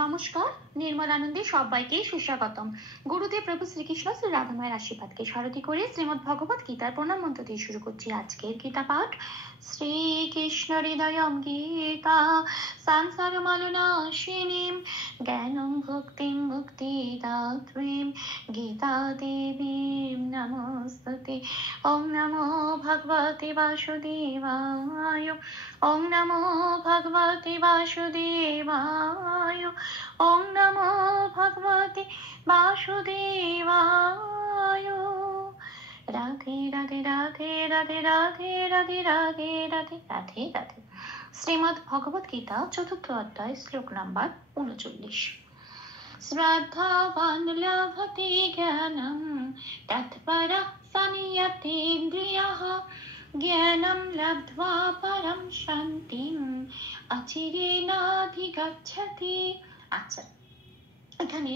নমস্কার, নির্মল আনন্দে সবাইকে সুস্বাগতম। গুরুদেব প্রভু শ্রীকৃষ্ণ শ্রী রাধা মায়ের আশীর্বাদকে সারথি করে শ্রীমদ্ ভগবত গীতার প্রণাম মন্ত্র দিয়ে শুরু করছি আজকের গীতা পাঠ। শ্রীকৃষ্ণ হৃদয়ম গীতা সংসারমালনাশিনীম জ্ঞানম ভক্তিম মুক্তিদাত্রীম গীতা দেবীম নমস্তুতে। ওম নমো ভগবতে বাসুদেবায়। ওম নমো ভগবতে বাসুদেবায়। ওম নমো ভগবতে বাসুদেবায়। রাধে রাধে রাধে রাধে রাধে রাধে রাধে রাধে রাধে রাধে। শ্রীমদ্ ভগবত গীতা চতুর্থ অধ্যায় শ্লোক নাম্বার 39। শ্রদ্ধাবান লভতে জ্ঞানম তৎপরঃ সংযতেন্দ্রিয়ঃ জ্ঞানম লব্ধ্বা পরম শান্তিম অচিরেণাধিগচ্ছতি। আচ্ছা, এখানে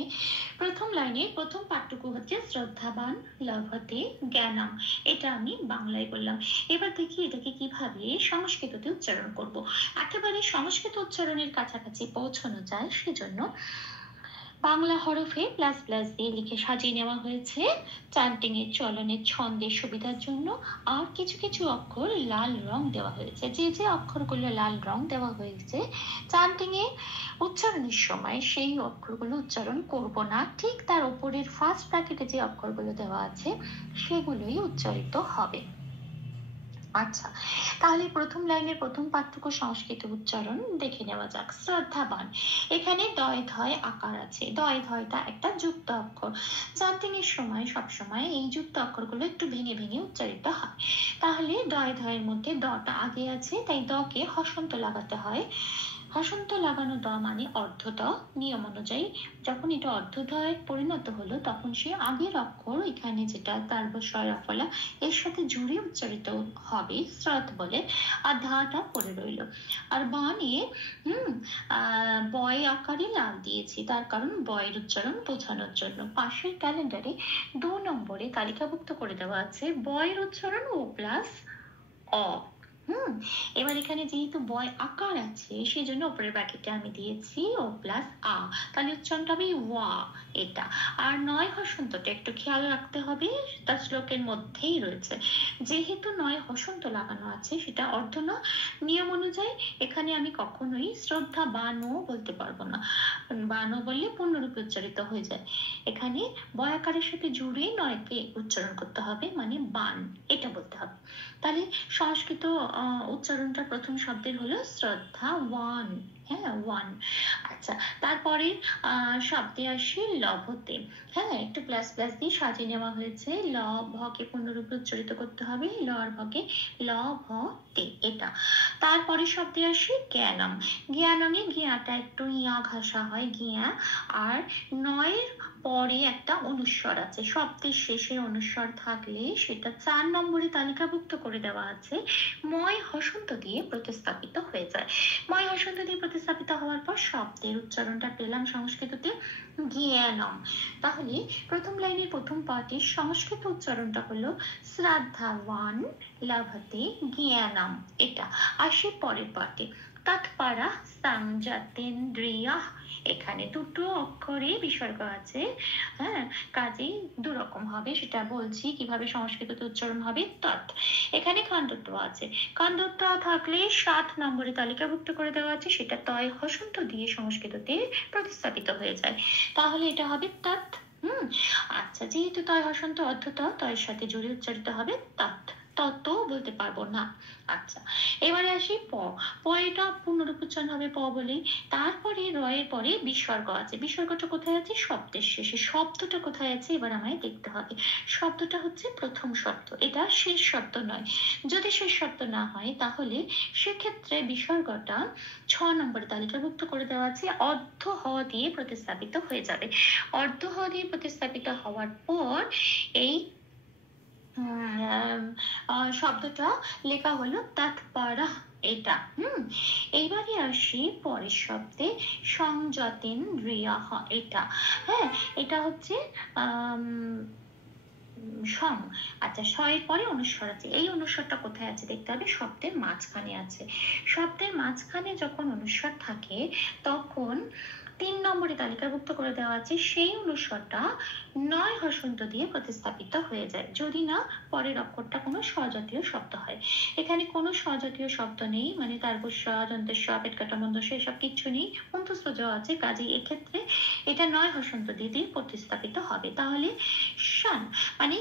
প্রথম লাইনে প্রথম পাঠটুকু হচ্ছে শ্রদ্ধাবান লভতে জ্ঞানম, এটা আমি বাংলায় বললাম। এবার দেখি এটাকে কিভাবে সংস্কৃততে উচ্চারণ করব। একেবারে সংস্কৃত উচ্চারণের কাছাকাছি পৌঁছানো যায় সেজন্য বাংলা হরফে প্লাস প্লাস দিয়ে লিখে সাজিয়ে নেওয়া হয়েছে চ্যান্টিং এর চলনের ছন্দের সুবিধার জন্য। আর কিছু কিছু অক্ষর লাল রং দেওয়া হয়েছে। যে যে অক্ষরগুলো লাল রং দেওয়া হয়েছে চ্যান্টিং এ উচ্চারণের সময় সেই অক্ষরগুলো উচ্চারণ করব না, ঠিক তার উপরের ফার্স্ট ব্র্যাকেটে যে অক্ষরগুলো দেওয়া আছে সেগুলোই উচ্চারিত হবে। আচ্ছা, তাহলে প্রথম লাইনের প্রথম পাঠটুকু সংস্কৃত উচ্চারণ দেখে নেওয়া যাক। শ্রদ্ধাবান, এখানে দয় ধয় আকার আছে। দয় ধয়টা একটা যুক্ত অক্ষর। চ্যান্টিং এর সময় সবসময় এই যুক্ত অক্ষরগুলো একটু ভেঙে ভেঙে উচ্চারিত হয়। তাহলে দয় ধয়ের মধ্যে দটা আগে আছে, তাই দকে হসন্ত লাগাতে হয়। হসন্ত লাগানো দ মানে অর্ধ দ। নিয়ম অনুযায়ী যখন এটা অর্ধদ্বয়ে পরিণত হলো তখন সে আগের অক্ষর এখানে যেটা তালব স্বর রফলা এর সাথে জুড়ে উচ্চারিত হবে শ্রদ্ধ বলে, আর ধাটা পড়ে রইল। আর বানে বয় আকারে লাল দিয়েছি, তার কারণ বয়ের উচ্চারণ বোঝানোর জন্য। পাশের ক্যালেন্ডারে 2 নম্বরে তালিকাভুক্ত করে দেওয়া আছে বয়ের উচ্চারণ ও প্লাস অ। এবার এখানে যেহেতু বয় আকার আছে সেজন্য উপরের ব্র্যাকেটে আমি দিয়েছি ও প্লাস আ, তাহলে উচ্চারণটা হবে ওয়া এটা। আর নয় হসন্তটা একটু খেয়াল রাখতে হবে, তার শ্লোকের মধ্যেই রয়েছে। যেহেতু নয় হসন্ত লাগানো আছে সেটা অর্ধ না, নিয়ম অনুযায়ী এখানে আমি কখনোই শ্রদ্ধা বানও বলতে পারবো না। বানও বললে পূর্ণরূপে উচ্চারিত হয়ে যায়। এখানে বয় আকারের সাথে জুড়ে নয়কে উচ্চারণ করতে হবে, মানে বান এটা বলতে হবে। তাহলে সংস্কৃত উচ্চারণটা প্রথম শব্দের হলো শ্রদ্ধা ওয়ান। হ্যাঁ, ওয়ান। আচ্ছা, তারপরে শব্দে আসি লভতে। হ্যাঁ, একটু প্লাস প্লাস দিয়ে সাজিয়ে নেওয়া হয়েছে। ল ভকে পূর্ণরূপে উচ্চারিত করতে হবে, ল আর ভকে লভতে এটা। তারপরে শব্দে আসি জ্ঞানম। জ্ঞানমে গিয়াটা একটু ইয়া ঘাসা হয়, গিয়া। আর নয়ের পরে একটা অনুস্বর আছে, শব্দের শেষে অনুস্বর থাকলে সেটা 4 নম্বরে তালিকাভুক্ত করে দেওয়া আছে ময় হসন্ত দিয়ে প্রতিস্থাপিত হয়ে যায়। ময় হসন্ত দিয়ে প্রতিস্থাপিত হওয়ার পর শব্দের উচ্চারণটা পেলাম সংস্কৃততে জ্ঞানম। তাহলে প্রথম লাইনের প্রথম পাঠের সংস্কৃত উচ্চারণটা হলো শ্রদ্ধাবান লভতে জ্ঞানম এটা। আসে পরের পাঠে তৎপরঃ সংযতেন্দ্রিয়ঃ। এখানে দুটো অক্ষরে বিসর্গ আছে। হ্যাঁ, কাজেই দুরকম হবে, সেটা বলছি কিভাবে সংস্কৃততে উচ্চারণ হবে। তৎ, এখানে খণ্ডত্ব আছে। খণ্ডত্ব থাকলে 7 নম্বরে তালিকাভুক্ত করে দেওয়া আছে, সেটা তয় হসন্ত দিয়ে সংস্কৃততে প্রতিস্থাপিত হয়ে যায়। তাহলে এটা হবে তৎ। আচ্ছা, যেহেতু তয় হসন্ত অর্ধত, তয়ের সাথে জুড়ে উচ্চারিত হবে তৎ। তত বলতে পারবো না। আচ্ছা, এবারে আসি প। প এটা পূর্ণরূপ উচ্চারণ হবে প বলেই। তারপরে রয়ের পরে বিসর্গ আছে। বিসর্গটা কোথায় আছে? শব্দের শেষে। শব্দটা কোথায় আছে এবার আমায় দেখতে হবে। শব্দটা হচ্ছে প্রথম শব্দ, এটা শেষ শব্দ নয়। যদি শেষ শব্দ না হয় তাহলে সেক্ষেত্রে বিসর্গটা 6 নম্বরে তালিকাভুক্ত করে দেওয়া আছে, অর্ধ হ দিয়ে প্রতিস্থাপিত হয়ে যাবে। অর্ধ হ দিয়ে প্রতিস্থাপিত হওয়ার পর এই শব্দটা লেখা হলো তৎপরঃ এটা। এইবারে আসি পরের শব্দে সংযতেন্দ্রিয়ঃ এটা। হ্যাঁ, এটা হচ্ছে সং। আচ্ছা, এর পরে অনুস্বর আছে। এই অনুস্বরটা কোথায় আছে দেখতে হবে, শব্দের মাঝখানে আছে। শব্দের মাঝখানে যখন অনুস্বর থাকে তখন 3 নম্বরে তালিকাভুক্ত করে দেওয়া আছে সেই অনুস্বরটা 9 হসন্ত দিয়ে প্রতিস্থাপিত হয়ে যায় যদি না পরের অক্ষরটা কোনো স্বজাতীয় শব্দ হয়। এখানে কোনো স্বজাতীয় শব্দ নেই, মানে তারপর স, দন্তের স, পেট কাটা মন্দ স এসব কিচ্ছু নেই, অন্তঃস্থ জ আছে, কাজেই এক্ষেত্রে এটা 9 হসন্ত দিয়ে প্রতিস্থাপিত হবে। তাহলে শান মানে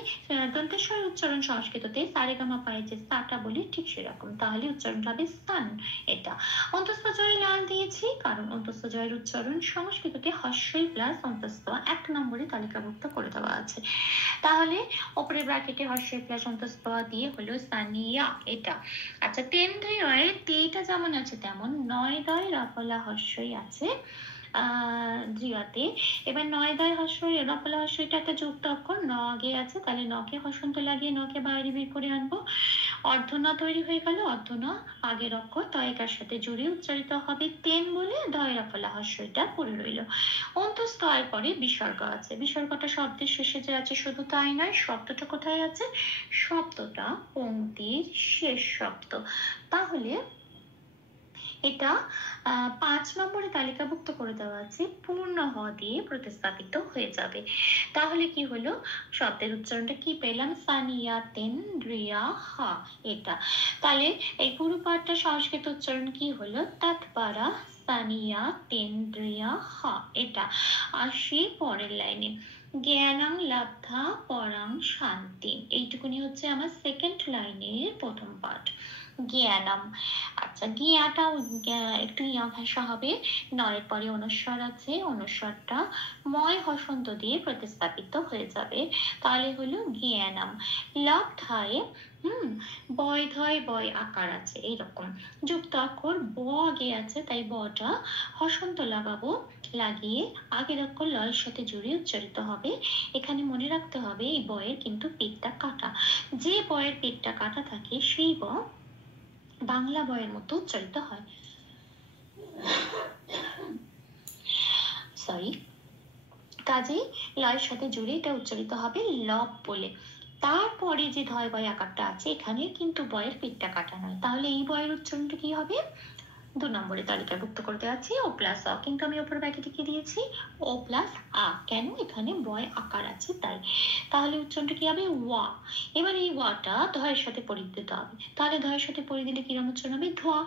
দন্তেশ্বর উচ্চারণ সংস্কৃততে সারেগামা পায়ে যে সাটা বলি ঠিক সেরকম, তাহলে উচ্চারণটা হবে সান। এটা অন্তঃস্থ জয় লাল দিয়েছি কারণ অন্তঃস্থ জয়ের উচ্চারণ সংস্কৃততে হস্যই প্লাস অন্তঃস্থ 1 নম্বরে তালিকাভুক্ত করে দেওয়া আছে। তাহলে উপরে ব্র্যাকেটে হস্যই প্লাস অন্তঃস্থ দিয়ে হলো সানিয়া এটা। আচ্ছা তেন্দ্রিয় তেটা যেমন আছে তেমন 9 দয় রফলা হস্যই আছে দ্রিয়াতে। এবার 9 দয় হস্যই রফলা হস্যইটা একটা যুক্ত অক্ষর, ন আগে আছে, তাহলে নকে হসন্ত লাগিয়ে নকে বাইরে বের করে আনবো। অর্ধনা তৈরি হয়ে গেল, অর্ধনা আগের অক্ষর তয়কার সাথে জুড়ে উচ্চারিত হবে তেন বলে দয় রফলা হস্যইটা পড়ে রইল। অন্তঃস্থ এর পরে বিসর্গ আছে, বিসর্গটা শব্দের শেষে যে আছে শুধু তাই নয়, শব্দটা কোথায় আছে? শব্দটা পংক্তির শেষ শব্দ। তাহলে এটা 5 নম্বরে তালিকাভুক্ত করে দেওয়া আছে পূর্ণ হ দিয়ে প্রতিস্থাপিত হয়ে যাবে। তাহলে কি হলো, শব্দের উচ্চারণটা কি পেলাম? সানিয়া তেন রিয়া হা এটা। তাহলে এই পুরো পাঠটা সংস্কৃত উচ্চারণ কি হলো? তাৎপারা সানিয়া তেন রিয়া হা এটা। আসি পরের লাইনে, জ্ঞানাং লাব্ধা পরাং শান্তি, এইটুকুনি হচ্ছে আমার সেকেন্ড লাইনের প্রথম পাঠ জ্ঞানম। আচ্ছা জ্ঞাটাও একটু ইয়া ভাষা হবে, নয়ের পরে অনুস্বর আছে, অনুস্বরটা ময় হসন্ত দিয়ে প্রতিস্থাপিত হয়ে যাবে, তাহলে হলো জ্ঞানম। লব্ধায় বয় ধয় বয় আকার আছে এইরকম, যুক্ত অক্ষর ব আগে আছে তাই বটা হসন্ত লাগাবো, লাগিয়ে আগের অক্ষর লয়ের সাথে জুড়ে উচ্চারিত হবে। এখানে মনে রাখতে হবে এই বয়ের কিন্তু পেটটা কাটা, যে বয়ের পেটটা কাটা থাকে সেই ব বাংলা বয়ের মতো উচ্চারিত হয়। সরি, কাজে লয়ের সাথে জুড়ে এটা উচ্চারিত হবে লব বলে। তারপরে যে ধয় বয় আকারটা আছে এখানে কিন্তু বয়ের পেটটা কাটা নয়, তাহলে এই বয়ের উচ্চারণটা কি হবে? 2 নম্বরে তালিকাভুক্ত করতে আছে ও প্লাস আ, কিন্তু আমি উপর ব্র্যাকেটে কি দিয়েছি? ও প্লাস আ, কেন? এখানে বয় আকার আছে তাই। তাহলে উচ্চারণটা কি হবে? ওয়া। এবার এই ওয়াটা ধয়ের সাথে পরি দিতে হবে, তাহলে ধয়ের সাথে পরি দিলে কিরম উচ্চারণ হবে? ধোয়া।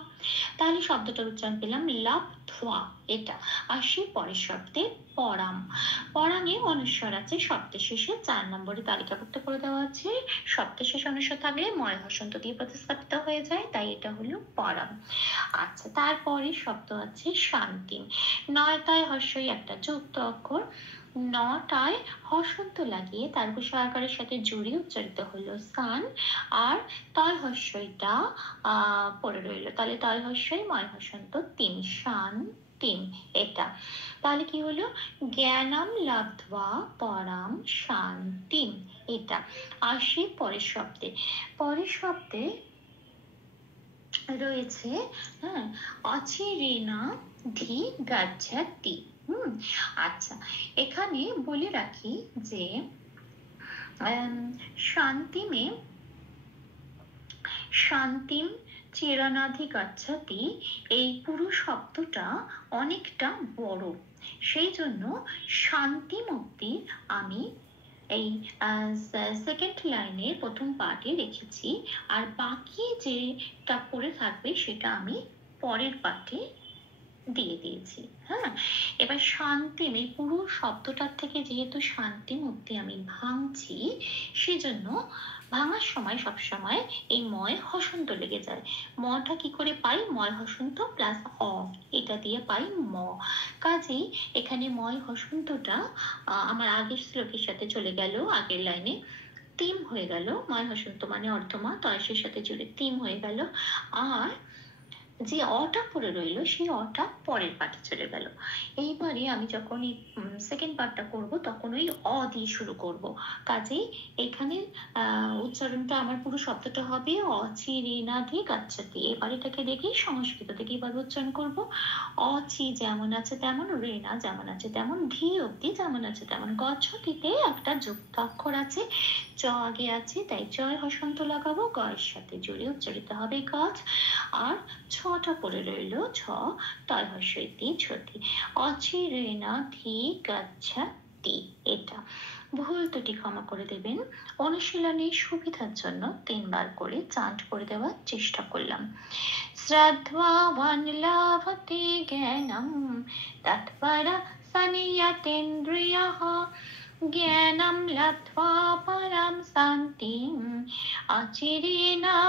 তাহলে শব্দটার উচ্চারণ পেলাম লাভ ধোয়া এটা। আসি পরের শব্দে পরাম। পরামে অনুস্বর আছে শব্দের শেষে, 4 নম্বরে তালিকাভুক্ত করে দেওয়া আছে। শব্দের শেষে অনুস্বর থাকলে ময় হসন্ত দিয়ে প্রতিস্থাপিত হয়ে যায়, তাই এটা হলো পরাম। আচ্ছা তারপরে শব্দ আছে শান্তি, 9টায় হস্যই একটা যুক্ত অক্ষর, 9টায় হসন্ত লাগিয়ে তার আকারের সাথে জুড়ে উচ্চারিত হলো সান, আর তয় হস্যইটা পড়ে রইল, তাহলে তয় হস্যই ময় হসন্ত তিন, শান তিন এটা। তাহলে কি হলো? জ্ঞানম লাব্ধ্বা পরাম শান্তিম এটা। আসি পরের শব্দে। পরের শব্দে রয়েছে অচিরেনা ধি গাচ্ছাতি। আচ্ছা এখানে বলে রাখি যে শান্তিমে শান্তিম চিরানাধি গাচ্ছাতি এই পুরো শব্দটা অনেকটা বড়, সেই জন্য শান্তিম অব্দি আমি এই সেকেন্ড লাইনের প্রথম পার্টে রেখেছি, আর বাকি যেটা পড়ে থাকবে সেটা আমি পরের পার্টে দিয়ে দিয়েছি। হ্যাঁ, এবার শান্তি এই পুরো শব্দটার থেকে যেহেতু শান্তি মধ্যে আমি ভাঙছি, সেজন্য ভাঙার সময় সবসময় এই ময় হসন্ত লেগে যায়। মটা কি করে পাই? ময় হসন্ত প্লাস অ, এটা দিয়ে পাই ম। কাজেই এখানে ময় হসন্তটা আমার আগের শ্লোকের সাথে চলে গেল, আগের লাইনে তিম হয়ে গেল, ময় হসন্ত মানে অর্ধমা তয়সের সাথে জুড়ে তিম হয়ে গেল, আর যে অটা পড়ে রইল সেই অটা পরের পার্টে চলে গেল। এইবারে আমি যখন এই সেকেন্ড পার্টটা করব তখন ওই অ দিয়ে শুরু করব, কাজেই এখানে উচ্চারণটা আমার পুরো শব্দটা হবে অচিরেনাধি গাচ্ছাতি। এবার এটাকে দেখে সংস্কৃত থেকে এবার উচ্চারণ করব। অচি যেমন আছে তেমন, রেনা যেমন আছে তেমন, ধি অব্দি যেমন আছে তেমন। গচ্ছতিতে একটা যুক্ত অক্ষর আছে, চ আগে আছে তাই জয় হসন্ত লাগাবো, গয়ের সাথে জুড়ে উচ্চারিত হবে গজ, আর ছ ছটা পড়ে রইল ছ তয় হস্যইতি ঝতি, অচিরে না ধি গাচ্ছাতি। এটা ভুল দুটি ক্ষমা করে দেবেন। অনুশীলনের সুবিধার জন্য 3বার করে চান্ট করে দেওয়ার চেষ্টা করলাম। শ্রদ্ধাবান লভতে জ্ঞানম তৎপরা সনিয়তেন্দ্রিয়ঃ, জ্ঞানম লব্ধ্বা পরাম শান্তিম অচিরেনাধিগচ্ছতি।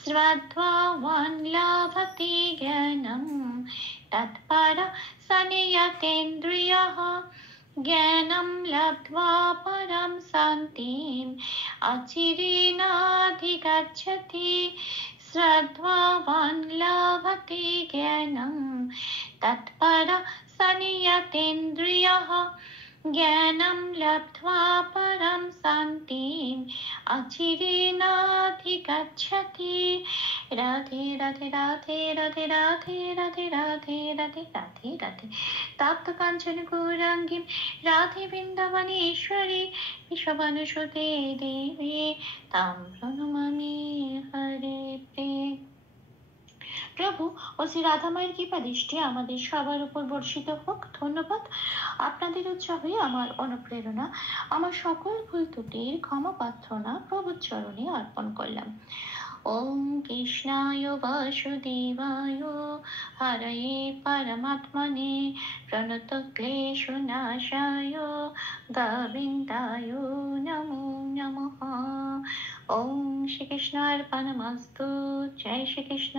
শ্রদ্ধাবান লভতে জ্ঞানম তৎপরা সনিয়তেন্দ্রিয়ঃ, জ্ঞানম লব্ধ্বা পরাম শান্তিম অচিরেনাধিগচ্ছতি। শ্রদ্ধাবান লভতে জ্ঞানম তৎপরা সনিয়তেন্দ্রিয়ঃ, জ্ঞানম লব্ধ্বা পরাম শান্তিম অচিরেনাধিগচ্ছতি। রাধে রাধে রাধে রাধে রাধে রাধে রাধে রাধে রাধে রাধে। তপ্ত কাঞ্চন গৌরাঙ্গীম রাধে বৃন্দাবনেশ্বরী, বিশ্ববানুসুতে দেবী তাম প্রণমামি হরে প্রেম। প্রভু ও শ্রী রাধামায়ের কৃপা দৃষ্টি আমাদের সবার উপর বর্ষিত হোক। ধন্যবাদ। আপনাদের উৎসাহে আমার অনুপ্রেরণা, আমার সকল ভুল ত্রুটির ক্ষমা প্রার্থনা প্রভুর চরণে অর্পণ করলাম। ওম কৃষ্ণায় বাসুদেবায় হরয়ে পরমাত্মনে প্রণত ক্লেশনাশায় গোবিন্দায় নমো নমঃ। ওম শ্রীকৃষ্ণার্পণমস্তু। জয় শ্রীকৃষ্ণ।